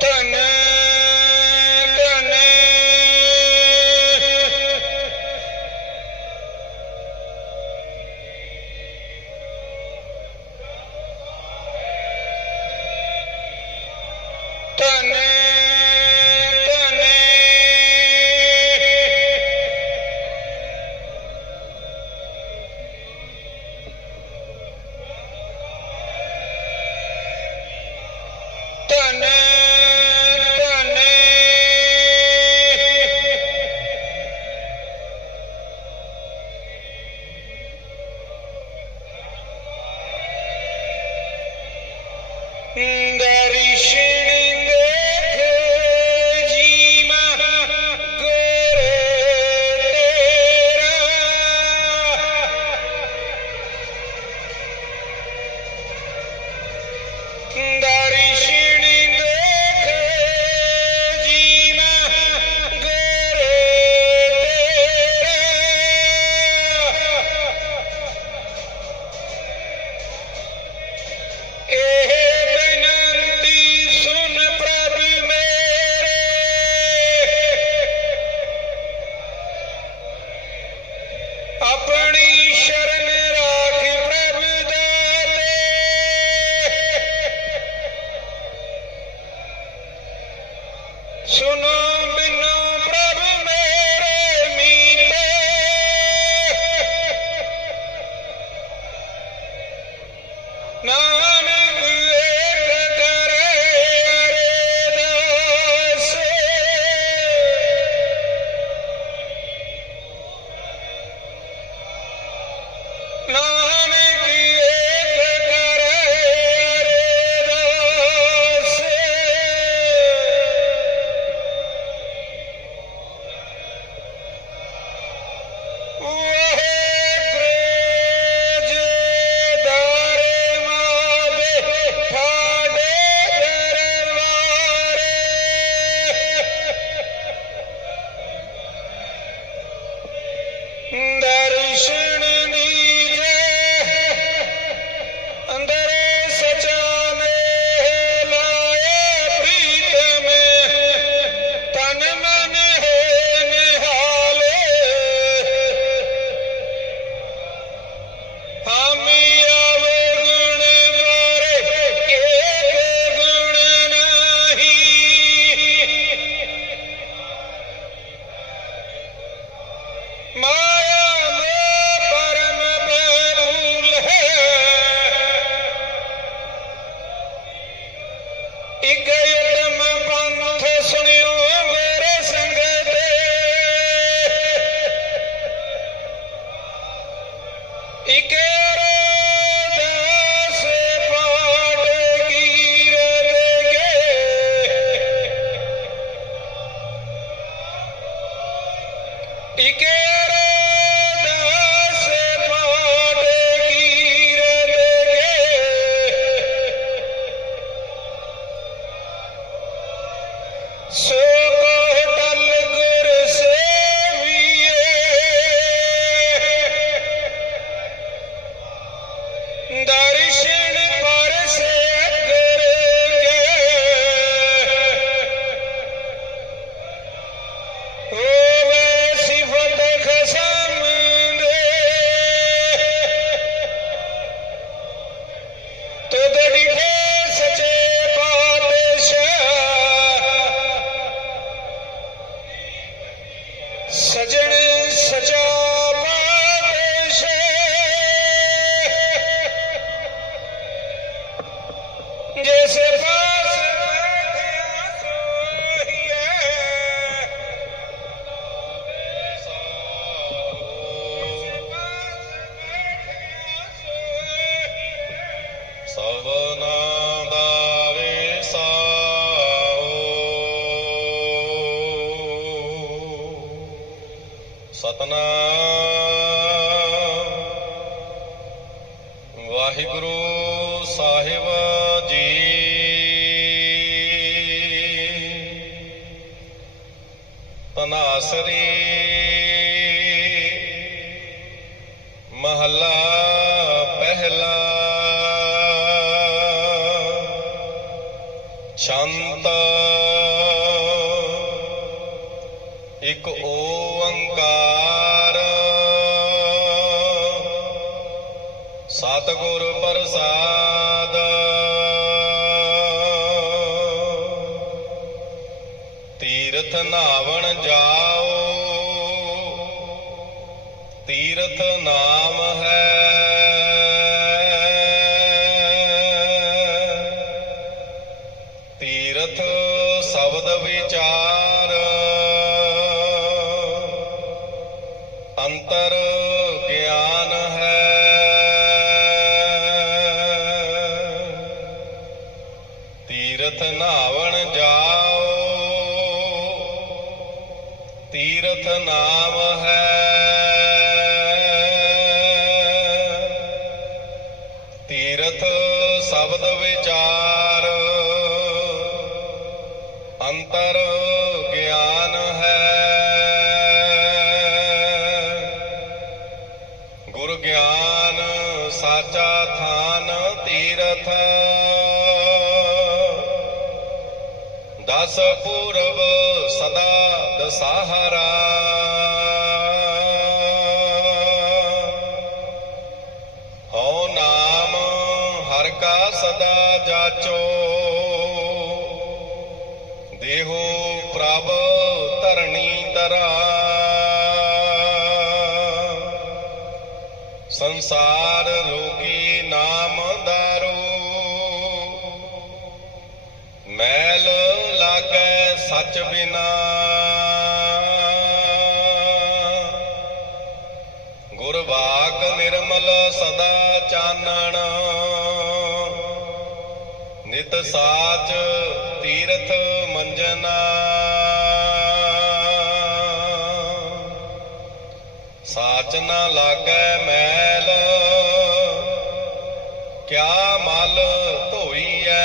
ਧਨ ਦਰਿਸ਼ਨ Daddy. ਸਤਿਗੁਰ ਪ੍ਰਸਾਦ। ਤੀਰਥ ਨਾਵਣ ਜਾਓ। ਤੀਰਥ ਨਾਮ ਹੈ ਤੀਰਥ ਸ਼ਬਦ ਵਿਚਾਰ। ਅੰਤਰ ਗਿਆਨ ਹੈ। ਗੁਰ ਗਿਆਨ ਸਾਚਾ ਥਾਨ ਤੀਰਥ। ਦਸ ਪੂਰਬ ਸਦਾ ਦਸਾਹਰਾ। ਜਾਚੋ ਦੇਹੋ ਪ੍ਰਭ ਧਰਣੀ ਤਰਾ ਸੰਸਾਰ ਰੋਗੀ ਨਾਮ ਦਾਰੂ। ਮੈਲ ਲਾਗੈ ਸੱਚ ਬਿਨਾ। ਗੁਰਬਾਕ ਨਿਰਮਲ ਸਦਾ ਚਾਨਣ। ਨਿਤ ਸਾਚ ਤੀਰਥ ਮੰਜਨਾ। ਸਾਚ ਨਾ ਲਾਗੈ ਮੈਲ, ਕਿਆ ਮਲ ਧੋਈਐ।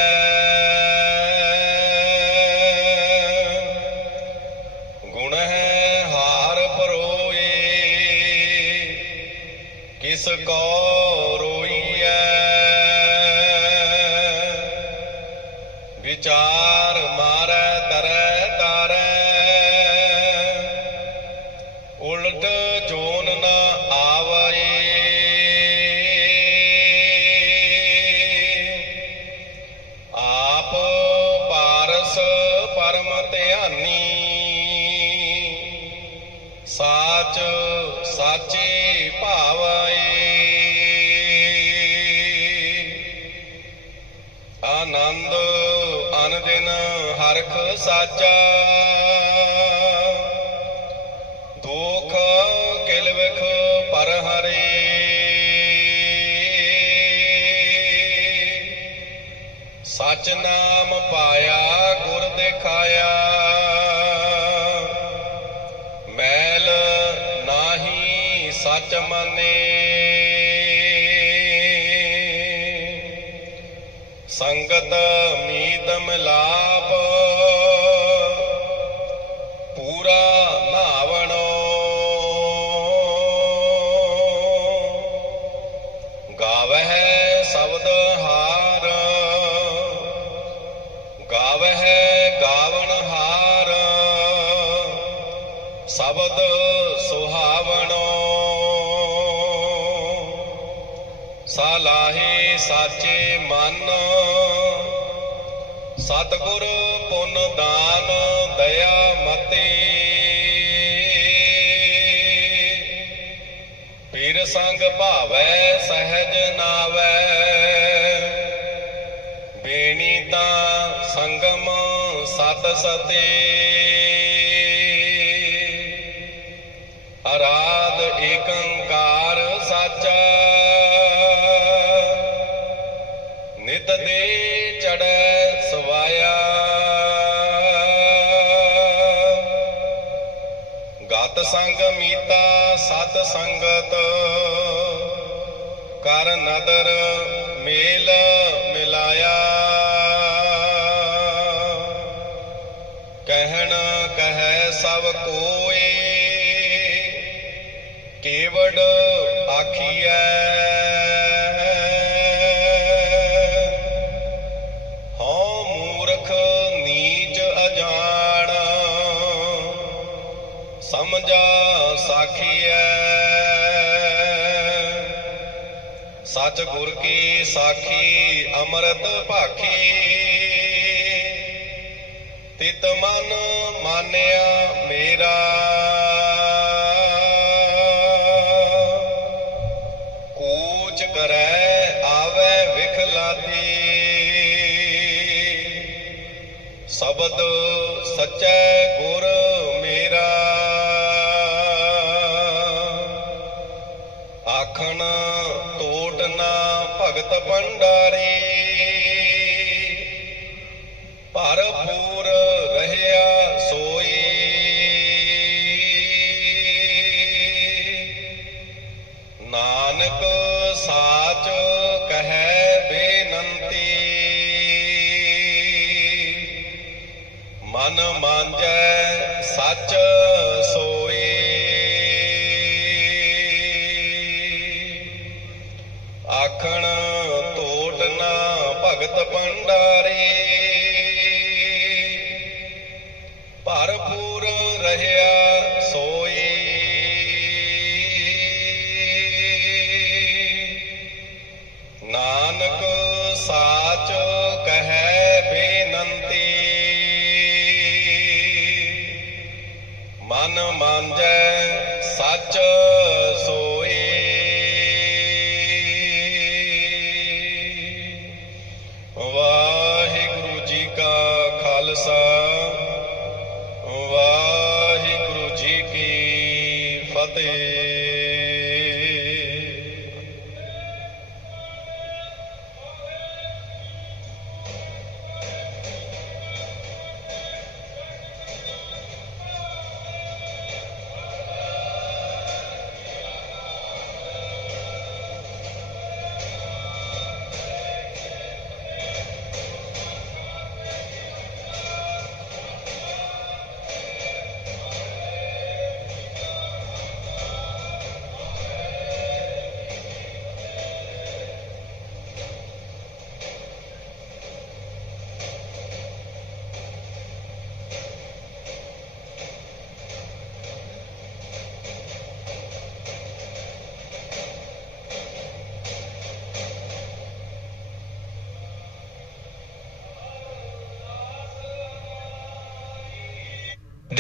ਗੁਣ ਹੈ ਹਾਰ ਪਰੋਏ, ਕਿਸ ਕੋ ਰੋਈਐ। ਵਿਚਾਰ ਸਾਚਾ ਦੁਖ ਕਿਲ ਵਿਖ ਪਰ ਹਰੇ। ਸਚ ਨਾਮ ਪਾਇਆ, ਗੁਰ ਦਿਖਾਇਆ। ਮੈਲ ਨਾਹੀ ਸਚ ਮੰਨੇ। ਸੰਗਤ ਮੀਤ ਮਿਲਾ ਸਾਲਾਹੇ ਸਾਚੇ ਮਨ। ਸਤਿਗੁਰ ਪੁੰਨ ਦਾਨ ਦਇਆ ਮਤੇ। ਪੀਰ ਸੰਗ ਭਾਵੈ ਸਹਿਜ ਨਾਵੈ। ਬੇਣੀ ਤਾਂ ਸੰਗਮ ਸਤ ਸਤੇ। ਅਰਾਧ ਏਕੰਕਾਰ ਸਾਚਾ ਸੰਗ ਮੀਤਾ ਸਤ ਸੰਗਤ ਕਰ ਨਦਰ ਮੇਲ ਮਿਲਾਇਆ। ਕਹਿਣ ਕਹੈ ਸਭ ਕੋਏ ਕੇਵੜ ਆਖੀਐ ਸਚ ਗੁਰ ਕੀ ਸਾਖੀ, ਅੰਮ੍ਰਿਤ ਭਾਖੀ। ਤਿਤ ਮਨ ਮਾਨਿਆ ਮੇਰਾ। ਕੂਚ ਕਰੈ ਆਵੇ ਵਿਖਲਾਤੀ ਸ਼ਬਦ ਸਚੈ ਗੁਰ ਭੰਡਾਰੀ। ਭਰਪੂਰ ਰਹਿਆ ਸੋਈ। ਨਾਨਕ ਸਾਚ ਕਹੈ ਬੇਨੰਤੀ। ਮਨ ਮਾਂਜੈ ਸੱਚ ਸੋ ਭਗਤ ਭੰਡਾਰੀ ਕੀ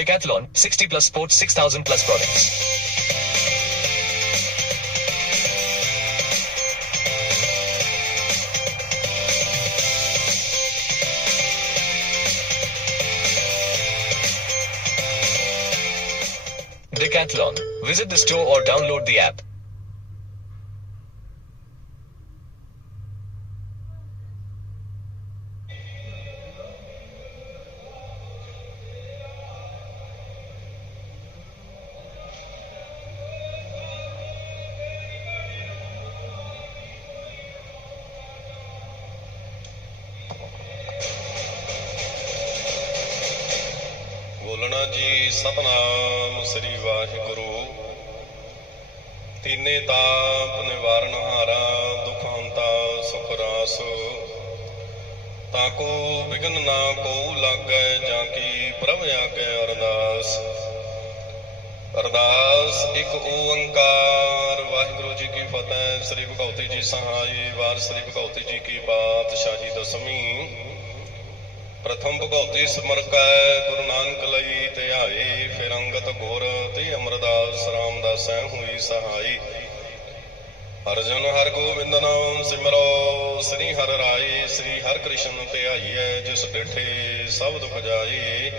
Decathlon, 60 plus sports, 6000 plus products. Decathlon. Visit the store or download the app. Satnam ਸ੍ਰੀ ਵਾਹਿਗੁਰੂ। ਤੀਨੇ ਤਾਪ ਨਿਵਾਰਨ ਹਾਰਾ ਦੁਖਾਂਤਾ ਸੁਖ ਰਾਸ। ਤਾਕੋ ਵਿਗਨ ਨਾ ਕੋ ਲਾਗੈ, ਜਾਂ ਕੀ ਪ੍ਰਭ ਆਗੇ ਅਰਦਾਸ। ਅਰਦਾਸ, ਇੱਕ ਓੰਕਾਰ। ਵਾਹਿਗੁਰੂ ਜੀ ਕੀ ਫਤਿਹ। ਸ੍ਰੀ ਭਗਉਤੀ ਜੀ ਸਹਾਈ ਵਾਰ। ਸ੍ਰੀ ਭਗਉਤੀ ਜੀ ਕੀ ਬਾਤ। ਸ਼ਾਹੀ ਦਸਮੀ ਪ੍ਰਥਮ ਭਗਉਤੀ ਸਮਰਕੈ ਗੁਰੂ ਨਾਨਕ ਲਈ ਤੇ ਧਿਆਏ ਫਿਰ ਅੰਗਤ ਗੁਰ ਤੇ ਅਮਰਦਾਸ ਰਾਮਦਾਸੈ ਹੋਈ ਸਹਾਈ। ਅਰਜਨ ਹਰ ਗੋਬਿੰਦ ਨਾਮ ਸਿਮਰੋ, ਸ੍ਰੀ ਹਰਿ ਰਾਏ, ਸ੍ਰੀ ਹਰਿ ਕ੍ਰਿਸ਼ਨ ਧਿਆਈਐ ਜਿਸ ਡਿਠੇ ਸਭ ਦੁਖ ਜਾਏ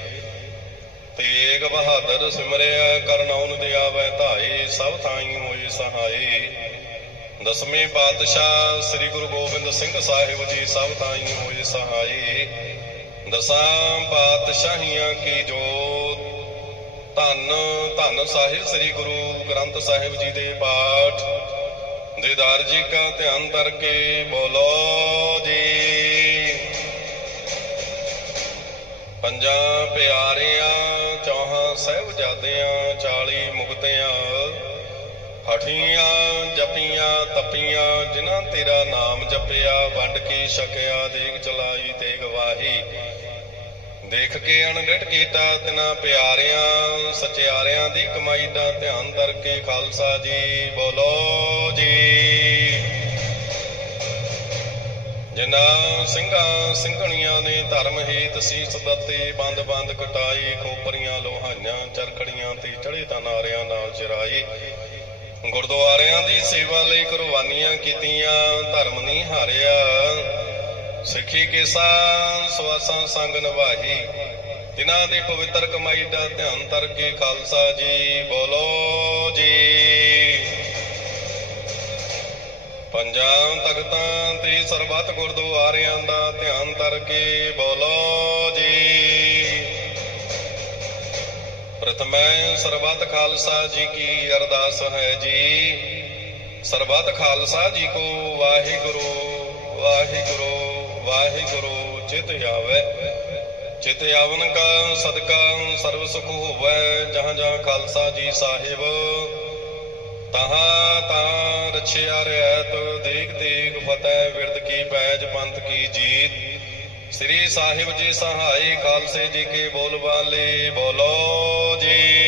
ਤੇਗ ਬਹਾਦਰ ਸਿਮਰਿਆ ਕਰਨੌਨ ਦਿਆਵੈ ਧਾਏ ਸਭ ਥਾਈ ਹੋਏ ਸਹਾਈ। ਦਸਵੇਂ ਪਾਤਸ਼ਾਹ ਸ੍ਰੀ ਗੁਰੂ ਗੋਬਿੰਦ ਸਿੰਘ ਸਾਹਿਬ ਜੀ, ਸਭ ਥਾਈ ਹੋਏ ਸਹਾਈ। ਦਸਾਂ ਪਾਤਸ਼ਾਹੀਆਂ ਕੀ ਜੋਤ ਧੰਨ ਧੰਨ ਸਾਹਿਬ ਸ੍ਰੀ ਗੁਰੂ ਗ੍ਰੰਥ ਸਾਹਿਬ ਜੀ ਦੇ ਪਾਠ ਦੀਦਾਰ ਜੀ ਕਾ ਧਿਆਨ ਕਰਕੇ ਬੋਲੋ ਜੀ। ਪੰਜਾਂ ਪਿਆਰਿਆਂ, ਚੌਹਾਂ ਸਹਿਬਜ਼ਾਦਿਆਂ 40 ਮੁਕਤਿਆਂ, ਹਠੀਆਂ, ਜਪੀਆਂ, ਤਪੀਆਂ, ਜਿਨ੍ਹਾਂ ਤੇਰਾ ਨਾਮ ਜਪਿਆ, ਵੰਡ ਕੇ ਛਕਿਆ, ਦੇਗ ਚਲਾਈ ਤੇ ਗਵਾਹੀ। ਦੇਖ ਕੇ ਅਣਡਿਠ ਕੀਤਾ ਤਿਨਾ ਪਿਆਰਿਆਂ, ਸਚਿਆਰਿਆਂ ਦੀ ਕਮਾਈ ਦਾ ਧਿਆਨ ਧਰ ਕੇ ਖਾਲਸਾ ਜੀ, ਬੋਲੋ ਜੀ। ਜਿਨ੍ਹਾਂ ਸਿੰਘਾਂ ਸਿੰਘਣੀਆਂ ਨੇ ਧਰਮ ਹੇਤ ਸੀਸ ਦਿੱਤੇ, ਬੰਦ ਬੰਦ ਕਟਾਈ, ਖੋਪਰੀਆਂ, ਲੋਹਾਈਆਂ, ਚਰਖੜੀਆਂ ਤੇ ਚੜੇ ਤਾਂ ਨਾਰਿਆਂ ਨਾਲ ਚਰਾਈ। ਗੁਰਦੁਆਰਿਆਂ ਦੀ ਸੇਵਾ ਲਈ ਕੁਰਬਾਨੀਆਂ ਕੀਤੀਆਂ, ਧਰਮ ਨਹੀਂ ਹਾਰਿਆ। ਸਿੱਖੀ ਕੇ ਸਾਂ ਸਵਾਸਾਂ ਸੰਗ ਨਿਭਾਹੀ। ਤਿਨਾਂ ਦੀ ਪਵਿੱਤਰ ਕਮਾਈ ਦਾ ਧਿਆਨ ਧਰ ਕੇ ਖਾਲਸਾ ਜੀ, ਬੋਲੋ ਜੀ। ਪੰਜਾਂ ਤਖਤਾਂ ਤੇ ਸਰਬੱਤ ਗੁਰਦੁਆਰਿਆਂ ਦਾ ਧਿਆਨ ਧਰ ਕੇ ਬੋਲੋ ਜੀ। ਪ੍ਰਥਮੈ ਸਰਬੱਤ ਖਾਲਸਾ ਜੀ ਕੀ ਅਰਦਾਸ ਹੈ ਜੀ। ਸਰਬੱਤ ਖਾਲਸਾ ਜੀ ਕੋ ਵਾਹਿਗੁਰੂ ਵਾਹਿਗੁਰੂ। ਵਾਹਿਗੁਰੂ ਚਿਤ ਆਵੇ। ਚਿਤ ਆਵਨ ਕਾ, ਸਦਕਾ, ਸਰਬ ਸੁਖ ਹੋਵੇ, ਜਹਾਂ ਜਹਾਂ ਖਾਲਸਾ ਜੀ ਸਾਹਿਬ। ਤਹਾਂ ਤਾਂ ਰਛਿਆ ਰਹਿਤ ਦੇਖ ਦੇਖ ਫਤਿਹ ਵਿਰਦ ਕੀ ਪੈਜ, ਪੰਥ ਕੀ ਜੀਤ। ਸ੍ਰੀ ਸਾਹਿਬ ਜੀ ਸਹਾਈ, ਖਾਲਸੇ ਜੀ ਕੇ ਬੋਲ ਬਾਲੇ, ਬੋਲੋ ਜੀ।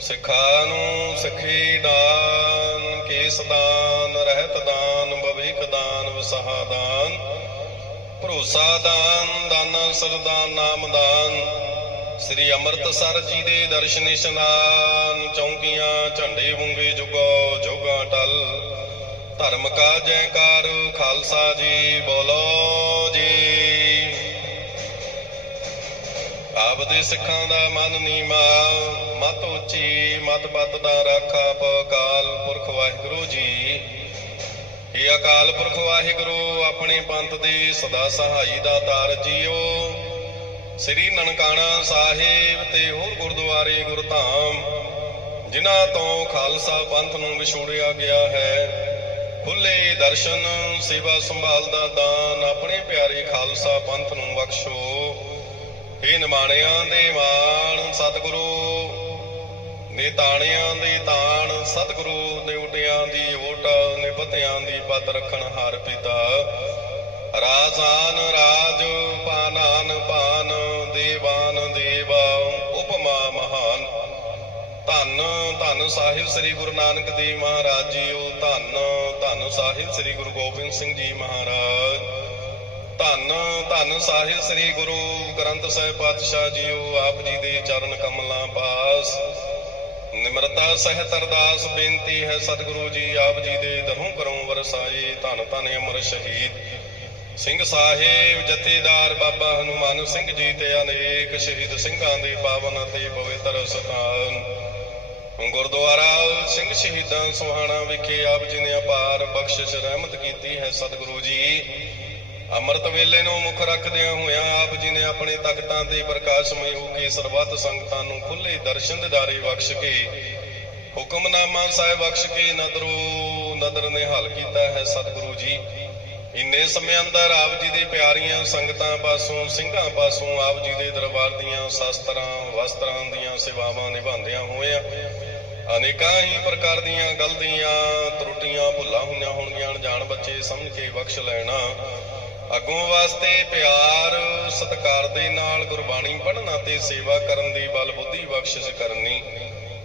ਸਿੱਖਾਂ ਨੂੰ ਸਿੱਖੀ ਦਾਨ, ਕੇਸ ਦਾਨ, ਰਹਿਤ ਦਾਨ। ਦਾਨ ਭਰੋਸਾ ਦਾਨ, ਦਾਨਾ ਸਰਦਾਨ ਨਾਮ ਸ੍ਰੀ ਅੰਮ੍ਰਿਤਸਰ ਜੀ ਦੇ ਦਰਸ਼ਨ ਇਸ਼ਨਾਨ ਚੌਂਕੀਆਂ, ਝੰਡੇ ਵੁੰਗੇ ਜੁਗੋ ਜੋਗਾ ਟਲ। ਧਰਮ ਕਾ ਜੈਕਾਰ ਖਾਲਸਾ ਜੀ ਬੋਲੋ ਜੀ। ਆਪਦੇ ਸਿੱਖਾਂ ਦਾ ਮਨ ਨੀਮਾ ਮਤ ਉੱਚੀ, ਮਤ ਪਤ ਦਾ ਰਾਖਾ ਪਕਾਲ ਪੁਰਖ ਵਾਹਿਗੁਰੂ ਜੀ ਇਹ ਅਕਾਲ ਪੁਰਖ ਵਾਹਿਗੁਰੂ, ਆਪਣੇ ਪੰਥ ਦੇ ਸਦਾ ਸਹਾਈ ਦਾ ਤਾਰ ਜੀਓ। ਸ੍ਰੀ ਨਨਕਾਣਾ ਸਾਹਿਬ ਤੇ ਹੋਰ ਗੁਰਦੁਆਰੇ ਗੁਰਧਾਮ, ਜਿਨ੍ਹਾਂ ਤੋਂ ਖਾਲਸਾ ਪੰਥ ਨੂੰ ਵਿਛੋੜਿਆ ਗਿਆ ਹੈ, ਖੁੱਲੇ ਦਰਸ਼ਨ, ਸੇਵਾ ਸੰਭਾਲ ਦਾ ਦਾਨ ਆਪਣੇ ਪਿਆਰੇ ਖਾਲਸਾ ਪੰਥ ਨੂੰ ਬਖਸ਼ੋ। ਇਹ ਨਿਮਾਣਿਆਂ ਦੇ ਮਾਣ, ਸਤਿਗੁਰੂ। ਨੇ ਤਾਣਿਆਂ ਦੇ ਤਾਣ, ਸਤਿਗੁਰੂ ਨੇ ਉਟਿਆਂ ਦੀ ਓਟ ਨੇ ਦੀ ਪਤ ਰੱਖਣ ਹਾਰ ਪਿਤਾ। ਰਾਜਾਨ ਰਾਜ ਪਾਨਾਨ ਪਾਨ, ਦੇਵਾਨ ਦੇਵਾ, ਉਪਮਾ ਮਹਾਨ। ਧੰਨ ਧੰਨ ਸਾਹਿਬ ਸ੍ਰੀ ਗੁਰੂ ਨਾਨਕ ਦੇਵ ਮਹਾਰਾਜ ਜੀਓ, ਧੰਨ ਧੰਨ ਸਾਹਿਬ ਸ੍ਰੀ ਗੁਰੂ ਗੋਬਿੰਦ ਸਿੰਘ ਜੀ ਮਹਾਰਾਜ। ਧੰਨ ਧੰਨ ਸਾਹਿਬ ਸ੍ਰੀ ਗੁਰੂ ਗ੍ਰੰਥ ਸਾਹਿਬ ਪਾਤਸ਼ਾਹ ਜੀਓ, ਆਪ ਜੀ ਦੇ ਚਰਨ ਕਮਲਾਂ ਪਾਸ। ਨਿਮਰਤਾ ਸਹਿਤ ਅਰਦਾਸ ਬੇਨਤੀ ਹੈ ਸਤਿਗੁਰੂ ਜੀ, ਆਪ ਜੀ ਦੇ ਦਰੋਂ ਕਰੋਂ ਵਰਸਾਏ ਧੰਨ ਧੰਨ ਅਮਰ ਸ਼ਹੀਦ। ਸਿੰਘ ਸਾਹਿਬ, ਜਥੇਦਾਰ ਬਾਬਾ ਹਨੂਮਾਨ ਸਿੰਘ ਜੀ ਤੇ ਅਨੇਕ ਸ਼ਹੀਦ ਸਿੰਘਾਂ ਦੇ ਪਾਵਨ ਅਤੇ ਪਵਿੱਤਰ ਸਥਾਨ। ਗੁਰਦੁਆਰਾ ਸਿੰਘ ਸ਼ਹੀਦਾਂ ਸੁਹਾਣਾ ਵਿਖੇ ਆਪ ਜੀ ਨੇ ਅਪਾਰ ਬਖਸ਼ਿਸ਼ ਰਹਿਮਤ ਕੀਤੀ ਹੈ ਸਤਿਗੁਰੂ ਜੀ। ਅੰਮ੍ਰਿਤ ਵੇਲੇ ਨੂੰ ਮੁੱਖ ਰੱਖਦਿਆਂ ਹੋਇਆਂ ਆਪ ਜੀ ਨੇ ਆਪਣੇ ਤਖਤਾਂ ਤੇ ਪ੍ਰਕਾਸ਼ਮਈ ਹੋ ਕੇ ਸਰਬੱਤ ਸੰਗਤਾਂ ਨੂੰ ਖੁੱਲੇ ਦਰਸ਼ਨ ਦਿਦਾਰੇ ਬਖਸ਼ ਕੇ, ਹੁਕਮਨਾਮਾ ਸਾਹਿਬ ਬਖਸ਼ ਕੇ ਨਦਰੋ ਨਦਰ ਨੇ ਹੱਲ ਕੀਤਾ ਹੈ ਸਤਿਗੁਰੂ ਜੀ। ਇੰਨੇ ਸਮੇਂ ਅੰਦਰ ਆਪ ਜੀ ਦੇ ਪਿਆਰੀਆਂ ਸੰਗਤਾਂ ਪਾਸੋਂ, ਸਿੰਘਾਂ ਪਾਸੋਂ ਆਪ ਜੀ ਦੇ ਦਰਬਾਰ ਦੀਆਂ ਸ਼ਾਸਤਰਾਂ, ਵਸਤਰਾਂ ਦੀਆਂ ਸੇਵਾਵਾਂ ਨਿਭਾਉਂਦਿਆਂ ਹੋਇਆਂ ਅਨੇਕਾਂ ਹੀ ਪ੍ਰਕਾਰ ਦੀਆਂ ਗਲਤੀਆਂ ਤਰੁੱਟੀਆਂ, ਭੁੱਲਾਂ ਹੋਈਆਂ ਹੋਣਗੀਆਂ ਜਾਣ ਬੱਚੇ ਸਮਝ ਕੇ ਬਖਸ਼ ਲੈਣਾ ਅੱਗੋਂ ਵਾਸਤੇ ਪਿਆਰ, ਸਤਿਕਾਰ ਦੇ ਨਾਲ ਗੁਰਬਾਣੀ ਪੜ੍ਹਨਾ ਤੇ ਸੇਵਾ ਕਰਨ ਦੀ ਬਲ ਬੁੱਧੀ ਬਖਸ਼ਿਸ਼ ਕਰਨੀ।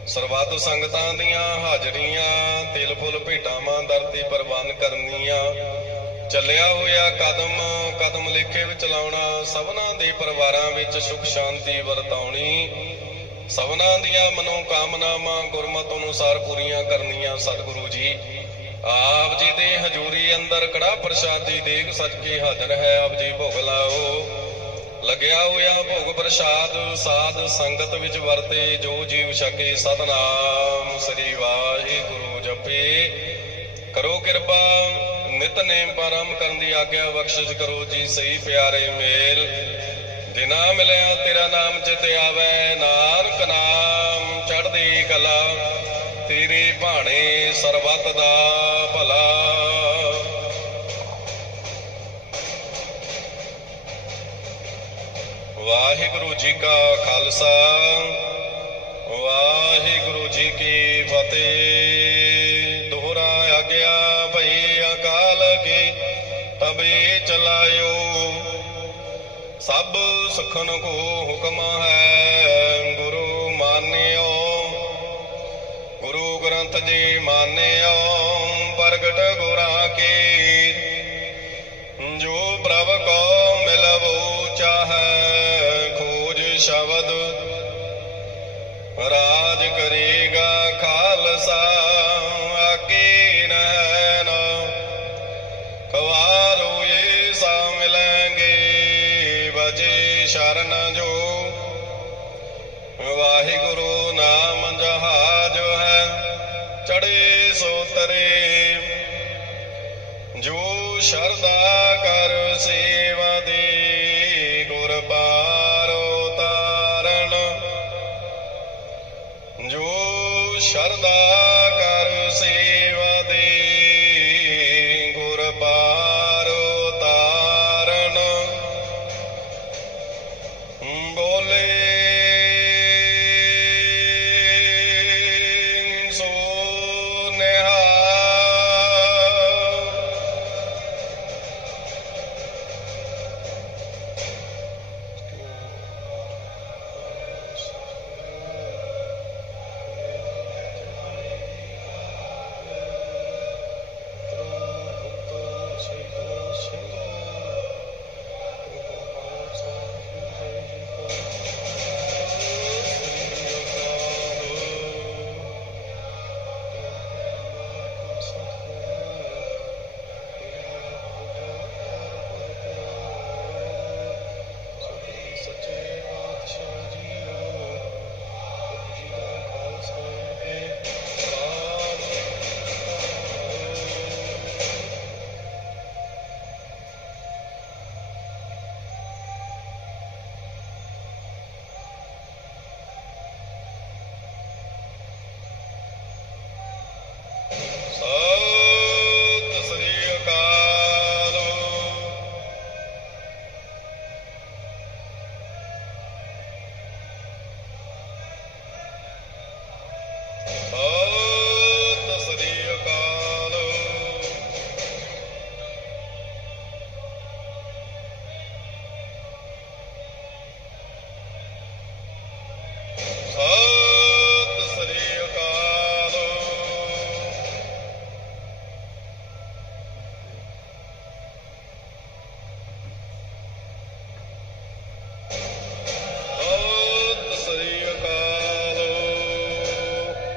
ਸਰਬੱਤ ਸੰਗਤਾਂ ਦੀਆਂ ਹਾਜ਼ਰੀਆਂ, ਤਿਲ ਫੁੱਲ ਭੇਟਾਵਾਂ ਦਰ ਤੇ ਪ੍ਰਵਾਨ ਕਰਨੀਆਂ। ਚੱਲਿਆ ਹੋਇਆ ਕਦਮ ਕਦਮ ਲੇਖੇ ਵਿੱਚ ਲਾਉਣਾ, ਸਭਨਾਂ ਦੇ ਪਰਿਵਾਰਾਂ ਵਿੱਚ ਸੁਖ ਸ਼ਾਂਤੀ ਵਰਤਾਉਣੀ। ਸਭਨਾਂ ਦੀਆਂ ਮਨੋ ਕਾਮਨਾਵਾਂ ਗੁਰਮਤਿ ਅਨੁਸਾਰ ਪੂਰੀਆਂ ਕਰਨੀਆਂ ਸਤਿਗੁਰੂ ਜੀ। ਆਪ ਜੀ ਦੇ ਹਜ਼ੂਰੀ ਅੰਦਰ ਕੜਾ ਪ੍ਰਸ਼ਾਦੀ ਦੇਗ ਸੱਚ ਕੇ ਹਾਜ਼ਰ ਹੈ। ਆਪ ਜੀ ਭੋਗ ਲਾਓ। ਲੱਗਿਆ ਹੋਇਆ ਭੋਗ ਪ੍ਰਸ਼ਾਦ, ਸਾਧ ਸੰਗਤ ਵਿੱਚ ਵਰਤੇ, ਜੋ ਜੀਵ ਛਕੇ ਸਤਨਾਮ। ਸ੍ਰੀ ਵਾਹਿਗੁਰੂ ਜਪੇ। ਕਰੋ ਕਿਰਪਾ ਨਿਤਨੇਮ ਪਰਮ ਕਰਨ ਦੀ ਆਗਿਆ ਬਖਸ਼ਿਸ਼ ਕਰੋ ਜੀ, ਸਹੀ ਪਿਆਰੇ ਮੇਲ। ਜਿਨਾ ਮਿਲਿਆ ਤੇਰਾ ਨਾਮ ਚਿਤ ਆਵੇ, ਨਾਨਕ ਨਾਮ ਚੜ੍ਹਦੀ ਕਲਾ। ਤੇਰੇ ਭਾਣੇ ਸਰਬੱਤ ਦਾ ਭਲਾ। ਵਾਹਿਗੁਰੂ ਜੀ ਕਾ ਖਾਲਸਾ, ਵਾਹਿਗੁਰੂ ਜੀ ਕੀ ਫਤਿਹ। ਦੋਹਰਾ ਆਗਿਆ ਭਈ ਅਕਾਲ ਕੇ, ਤਬੇ ਚਲਾਇਓ। ਸਭ ਸੁਖਨ ਕੋ ਹੁਕਮ ਹੈ। ਗੁਰੂ ਜੀ ਮਾਨਿਓ, ਪ੍ਰਗਟ ਗੁਰਾਂ ਕੀ। ਜੋ ਪ੍ਰਭ ਕੋ ਮਿਲਵੋ ਚਾਹੈ, ਖੋਜ ਸ਼ਬਦ। ਰਾਜ ਕਰੇਗਾ ਖਾਲਸਾ। ਸੋ ਤਰੇ ਜੋ ਸ਼ਰਦਾ ਕਰ ਸੇਵਾ